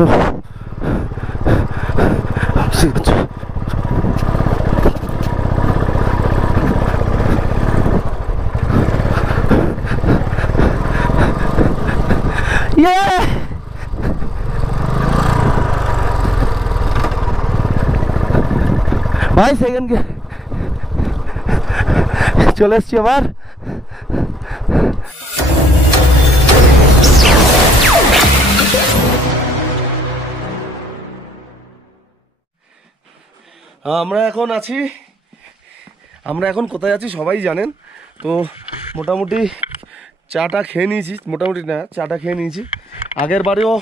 ভাই সেকেন্ড চলে এসছি আবার। আমরা এখন কোথায় আছি সবাই জানেন তো। মোটামুটি চাটা খেয়ে নিয়েছি, মোটামুটি না চাটা খেয়ে নিয়েছি। আগের বারেও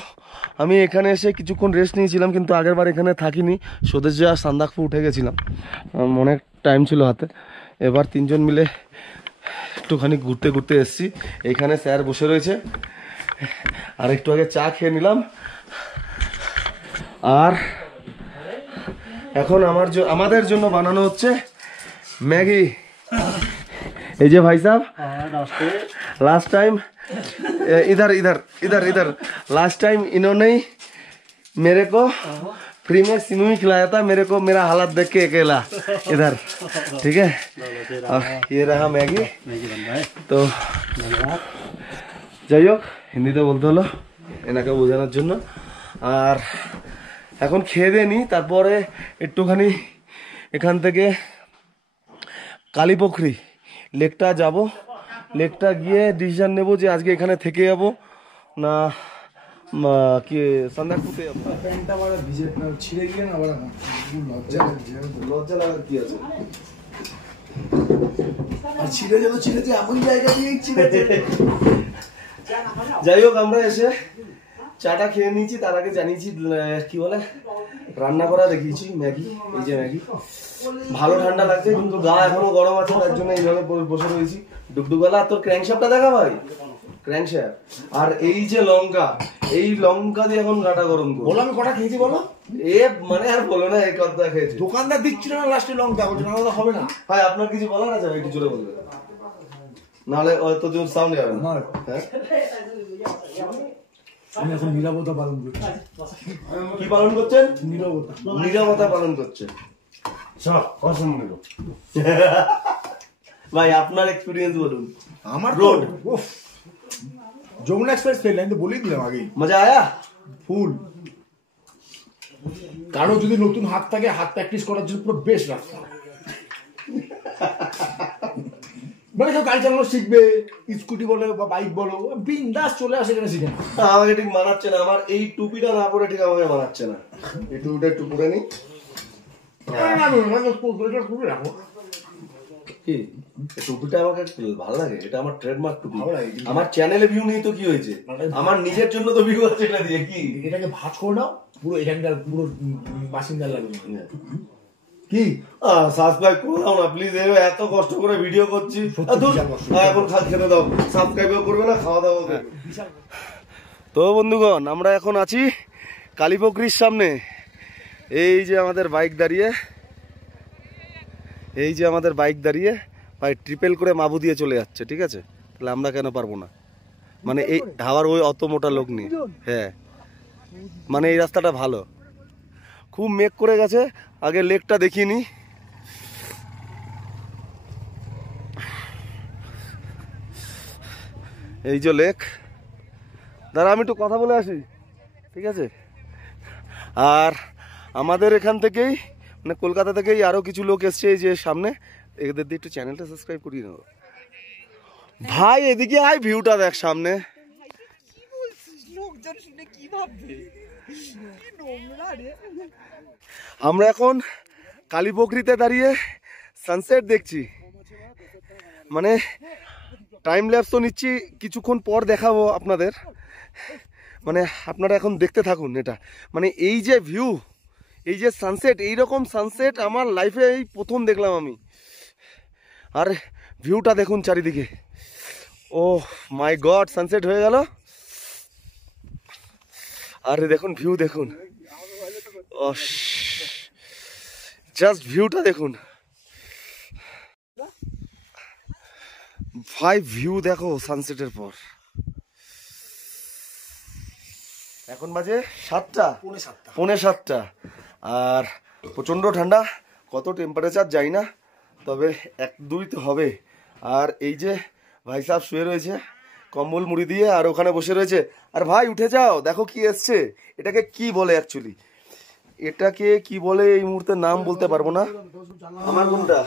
আমি এখানে এসে কিছুক্ষণ রেস্ট নিয়েছিলাম, কিন্তু আগের বার এখানে থাকিনি, সোদেশিয়া সান্দাকফু উঠে গেছিলাম, অনেক টাইম ছিল হাতে। এবার তিনজন মিলে একটুখানি ঘুরতে ঘুরতে এসেছি। এইখানে স্যার বসে রয়েছে, আর একটু আগে চা খেয়ে নিলাম। আর এখন আমাদের জন্য বানানো হচ্ছে मैगी। এই যে ভাই সাহেব लास्ट टाइम इधर इधर इधर इधर लास्ट टाइम इन्होंने मेरे को फ्री में सिनू ही खिलाया था, मेरे को मेरा हालत देख के अकेला इधर, ठीक है। और ये रहा मैगी। तो যাই হোক হিন্দিতে বলতে হলো এনাকে বোঝানোর জন্য। আর এখন খেয়ে দিয়ে নিই, তারপরে একটুখানি এখান থেকে কালীপুখরি লেকটা যাব। লেকটা গিয়ে ডিসিশন নেব যে আজকে এখানে থেকে যাব না কি সান্দাকফুতে যাব। প্যান্টটা আমার ভিজে ছিঁড়ে গিয়ে না আবার লজ্জা লাগার কি আছে, আর ছিঁড়েছে এমন জায়গা দিয়ে ছিঁড়েছে। যাই হোক আমরা এসে চাটা খেয়ে নিয়েছি, তার আগে জানিয়েছি কি বলে রান্না করা দেখিয়েছি ম্যাগি। এই যে ম্যাগি, ভালো ঠান্ডা লাগছে কিন্তু গা এখনো গরম আছে, তার জন্য এইভাবে বসে রয়েছি ডুগডুগলা। তোর ক্র্যাঙ্কশ্যাফটটা দেখা ভাই, ক্র্যাঙ্কশ্যাফট। আর এই যে লঙ্কা, এই লঙ্কা দিয়ে এখন গাটা গরম করবো। বলো আমি কটা খেয়েছি বলো? এ মানে আর বলো না, এই কথা খেয়েছি। দোকানদার দিচ্ছিল না লাস্টে লঙ্কা, বলছে না হবে না। ভাই আপনার কিছু বলার আছে একটু জোরে বলবেন, নাহলে হয়তো জোর সাউন্ড যাবে না। আমি এখন নীরবতা পালন করছি। কি পালন করছেন? নীরবতা পালন করছেন। ভাই আপনার এক্সপিরিয়েন্স বলুন। আমার রোড যমুনা এক্সপ্রেস ফেল, আমি তো বলেই দিলাম আগে। মজা আয়া ফুল। কারো যদি নতুন হাত থাকে, হাত প্র্যাকটিস করার জন্য পুরো বেস্ট রাস্তা। মানে সব গাড়ি চালানো শিখবে, স্কুটি বলো বা বাইক বলো, বিন্দাস চলে আসে এখানে শিখে। আমাকে ঠিক মানাচ্ছে না, আমার এই টুপিটা না পরে ঠিক আমাকে মানাচ্ছে না। এই টুপিটা একটু পরে নি। কি টুপিটা আমাকে ভালো লাগে, এটা আমার ট্রেডমার্ক টুপি। আমার চ্যানেলে ভিউ নেই তো কি হয়েছে, আমার নিজের জন্য তো ভিউ আছে এটা দিয়ে। কি এটাকে ভাঁজ করে নাও, পুরো এখানকার পুরো বাসিন্দার লাগবে। কি সাবস্ক্রাইব করে দাও না প্লিজ, এত কষ্ট করে ভিডিও করছি। এখন খেতে দাও, সাবস্ক্রাইবও করবে না, খাওয়া দাওয়া করবে। তো বন্ধুগণ আমরা এখন আছি কালীপুখরির সামনে। এই যে আমাদের বাইক দাঁড়িয়ে, এই যে আমাদের বাইক দাঁড়িয়ে, ভাই ট্রিপল করে মাবু দিয়ে চলে যাচ্ছে, ঠিক আছে। তাহলে আমরা কেন পারবো না? মানে এই হাওয়ার ওই অত মোটা লোক নেই। হ্যাঁ মানে এই রাস্তাটা ভালো, খুব মেঘ করে গেছে। আগে লেকটা দেখিয়ে নি। এই যে লেক, দাঁড়া আমি একটু কথা বলে আসি, ঠিক আছে। আর আমাদের এখান থেকেই মানে কলকাতা থেকেই আরো কিছু লোক এসছে এই যে সামনে, এদের দিয়ে একটু চ্যানেলটা সাবস্ক্রাইব করিয়ে নেবো। ভাই এদিকে আয়, ভিউটা দেখ সামনে। আমরা এখন কালীপুখরিতে দাঁড়িয়ে সানসেট দেখছি, মানে টাইম ল্যাপস তো নিচ্ছি, কিছুক্ষণ পর দেখাবো আপনাদের। মানে আপনারা এখন দেখতে থাকুন এটা। মানে এই যে ভিউ, এই যে সানসেট, এইরকম সানসেট আমার লাইফে এই প্রথম দেখলাম আমি। আর ভিউটা দেখুন চারিদিকে, ও মাই গড সানসেট হয়ে গেল। আরে দেখুন ভিউ দেখুন, জাস্ট ভিউটা দেখুন ভাই, ভিউ দেখো সানসেটের পর এখন বাজে 7টা, পৌনে 7টা, আর প্রচণ্ড ঠান্ডা। কত টেম্পারেচার যাই না, তবে 1-2 তো হবে। আর এই যে ভাই সাহেব শুয়ে রয়েছে কম্বল মুড়ি দিয়ে, আর ওখানে বসে রয়েছে। আর ভাই উঠে যাও, দেখো কি এসছে। এটাকে কি বলে অ্যাকচুয়ালি, এটাকে কি বলে এই মুহূর্তে নাম বলতে পারবো না। আমার কোনটা?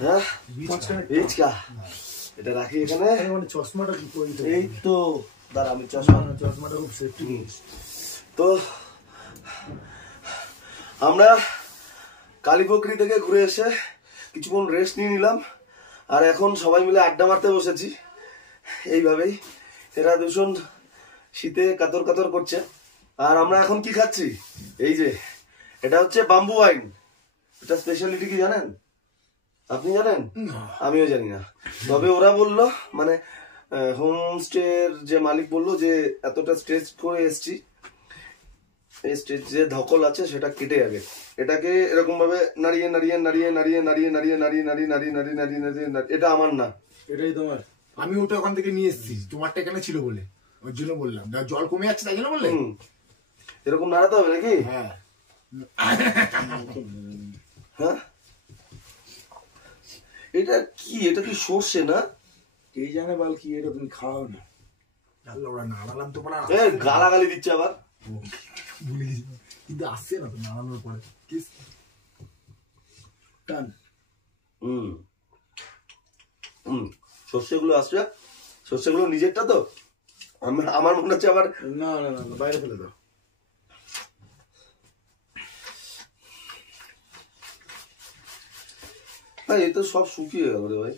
হ্যাঁ, এটা রাখি এখানে। চশমাটা কি করে? এই তো দাঁড়া, আমি চশমাটা খুব সেফটি। তো আমরা কালীপকরি থেকে ঘুরে এসে কিছুক্ষণ রেস্ট নিয়ে নিলাম, আর এখন সবাই মিলে আড্ডা মারতে বসেছি। এইভাবেই এরা দুজন শীতে কাতর কাতর করছে। আর আমরা এখন কি খাচ্ছি, এই যে এটা হচ্ছে বাম্বু ওয়াইন। এটা স্পেশালিটি কি জানেন? আপনি জানেন? আমিও জানি না, তবে ওরা বললো, মানে হোমস্টের যে মালিক বললো যে এতটা স্ট্রেচ করে এসছি, এই স্ট্রেচ যে ধকল আছে সেটা কেটে যাবে। এটাকে এরকম ভাবে নাড়িয়ে নাড়িয়ে নাড়িয়ে নাড়িয়ে নাড়িয়ে নাড়িয়ে নাড়িয়ে নাড়িয়ে নাড়িয়ে নাড়িয়ে নাড়িয়ে নাড়িয়ে, এটা আমার না, এটাই তোমার। আমি ওটা ওখান থেকে নিয়ে এসেছি, তোমারটা এখানে ছিল বলে ওর জন্য বললাম। জল কমে যাচ্ছে তাই জন্য বললে এরকম নাড়াতে হবে নাকি? হ্যাঁ হ্যাঁ, এটা কি? এটা কি সর্ষে না? এই জানে বাল কি, এটা তুমি খাও না। ওরা নাড়ালাম তো পরে গালাগালি দিচ্ছে আবার, ভুলে গেছি কিন্তু আসছে না তো নাড়ানোর পরে টান। সর্ষেগুলো আসছে, সর্ষেগুলো নিজেরটা তো। আমার মনে হচ্ছে আবার না না না বাইরে ফেলে দাও। হ্যাঁ, এই তো সব শুকিয়ে গেল রে ভাই।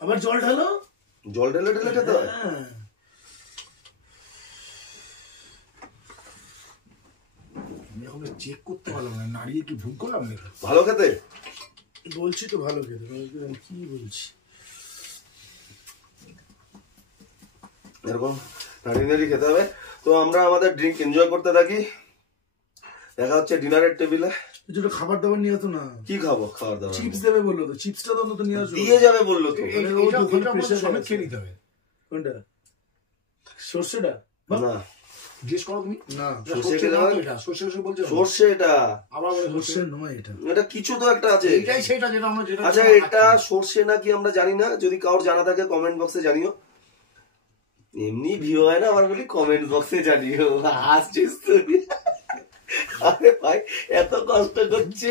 আবার জল ঢালো, জল ঢেলে ঢেলে খেতে হয়। এখন চেক করতে পারলাম না, নাড়িয়ে কি ভুল করলাম নাকি? ভালো খেতে বলছি তো ভালো খেতে, কি বলছি? এরকম নাড়িয়ে নাড়িয়ে খেতে হবে। তো আমরা আমাদের ড্রিঙ্ক এনজয় করতে থাকি। দেখা হচ্ছে ডিনারের টেবিলে। কিছুটা খাবার দাবার নিয়ে আসো না। কি খাবো? খাবার দাবার চিপস দেবে বললো তো, চিপসটা তো অন্তত নিয়ে আসো। দিয়ে যাবে বললো তো। খেয়ে নিতে হবে। কোনটা? সর্ষেটা না, জিজ্ঞেস করো তুমি। না, সর্ষে এটা আবার বলে সর্ষে নয়, এটা কিছু তো একটা আছে। এটাই সেটা যেটা আমরা যেটা। আচ্ছা, এটা সর্ষে নাকি আমরা জানি না, যদি কারোর জানা থাকে কমেন্ট বক্সে জানিও। এমনি ভিউ হয় না, আমার বলি কমেন্ট বক্সে জানিও। আসছিস তুই? আরে ভাই, এত কষ্ট করছি,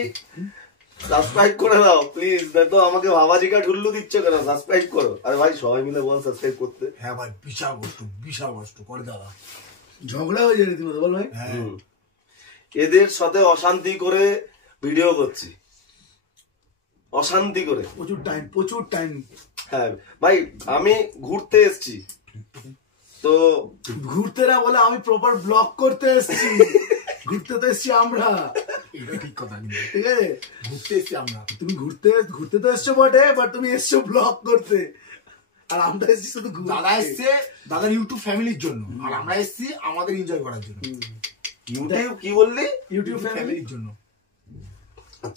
সাবস্ক্রাইব করে দাও প্লিজ। তো আমাকে বাবাজিকা ঢুল্লু দিচ্ছ কেন? সাবস্ক্রাইব করো। আরে ভাই সবাই মিলে বল সাবস্ক্রাইব করতে। হ্যাঁ ভাই, বিশাল কষ্ট করে দাদা। ঝগড়া হয়ে যায় রীতিমতো বল ভাই। এদের সাথে অশান্তি করে ভিডিও করছি, অশান্তি করে প্রচুর টাইম। হ্যাঁ ভাই, আমি ঘুরতে এসছি তো। ঘুরতে না বলে আমি প্রপার ব্লগ করতে এসছি। ঘুরতে তো এসছি আমরা, এটা ঠিক কথা। ঠিক আছে, ঘুরতে এসছি আমরা। তুমি ঘুরতে তো এসছো বটে, বাট তুমি এসছো ব্লগ করতে। আর আমরা এসছি শুধু, দাদা এসছে দাদার ইউটিউব ফ্যামিলির জন্য, আর আমরা এসছি আমাদের এনজয় করার জন্য। ইউটিউব কি বললি? ইউটিউব ফ্যামিলির জন্য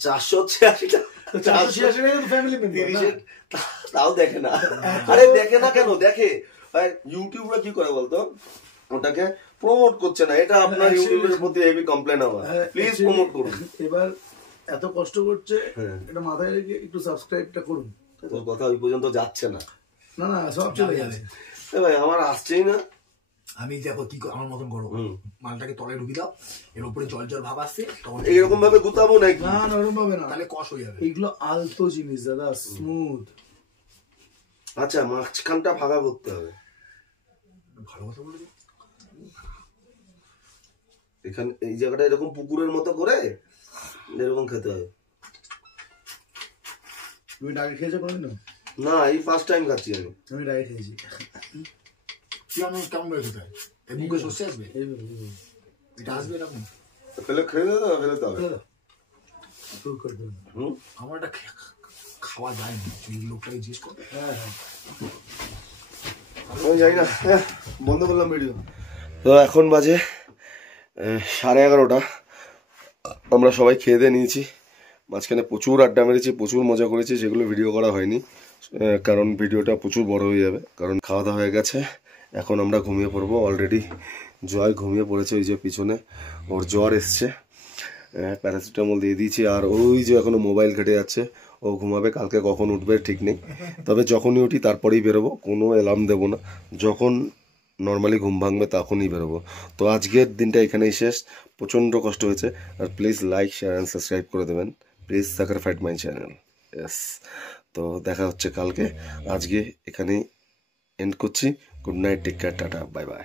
486টা, 486 ফ্যামিলি মেম্বার তাও দেখে না। আরে দেখে না কেন? দেখে। ইউটিউবরা কি করে বলতো, ওটাকে প্রমোট করছে না। এটা আপনার ইউটিউবের প্রতি হেভি কমপ্লেন আমার। প্লিজ প্রমোট করুন। এবার এত কষ্ট করছে, এটা মাথায় রেখে একটু সাবস্ক্রাইবটা করুন। তোর কথা ওই পর্যন্ত যাচ্ছে না। না না, সব চলে যাবে ভাই, আমার আসছেই না। আমি দেখো কি আমার মতন করো, মালটাকে তলে ঢুকি দাও, এর উপরে জল জল ভাব আসছে, তখন এইরকম ভাবে গুতাবো নাকি? না না, ওরকম ভাবে না, তাহলে কষ হয়ে যাবে। এগুলো আলতো জিনিস দাদা, স্মুথ। আচ্ছা, মাঝখানটা ফাঁকা করতে হবে। ভালো কথা বলে এখানে এই জায়গাটা এরকম পুকুরের মতো করে এরকম খেতে হবে। তুমি আগে খেয়েছো কোনদিন? না, এই ফার্স্ট টাইম খাচ্ছি আমি। আমি আগে খেয়েছি। কেমন করে খেতে হয়? মুখে সর্ষে আসবে, এটা আসবে এরকম। ফেলে খেয়ে দাও, ফেলে তো হবে। আমার এটা খাওয়া যায় না, লোকটাকে জিজ্ঞেস করো। হ্যাঁ হ্যাঁ, আমি জানি না। বন্ধ করলাম ভিডিও। তো এখন বাজে 11:30। আমরা সবাই খেয়ে দিয়ে নিয়েছি। মাঝখানে প্রচুর আড্ডা মেরেছি, প্রচুর মজা করেছি, সেগুলো ভিডিও করা হয়নি, কারণ ভিডিওটা প্রচুর বড় হয়ে যাবে। কারণ খাওয়া দাওয়া হয়ে গেছে, এখন আমরা ঘুমিয়ে পড়বো। অলরেডি জয় ঘুমিয়ে পড়েছে, ওই যে পিছনে ওর জ্বর এসছে, প্যারাসিটামল দিয়ে দিয়েছি। আর ওই যে এখনো মোবাইল ঘেটে যাচ্ছে, ও ঘুমাবে, কালকে কখন উঠবে ঠিক নেই। তবে যখনই উঠি তারপরেই বেরোবো, কোনো অ্যালার্ম দেবো না, যখন নর্মালি ঘুম ভাঙবে তখনই বেরোবো। তো আজকের দিনটা এখানেই শেষ। প্রচণ্ড কষ্ট হয়েছে। আর please like, share and subscribe করে দেবেন please, sacrificed my channel. Yes, তো দেখা হচ্ছে কালকে। আজকে এখানেই এন্ড করছি। Good night, take care, tata, bye by.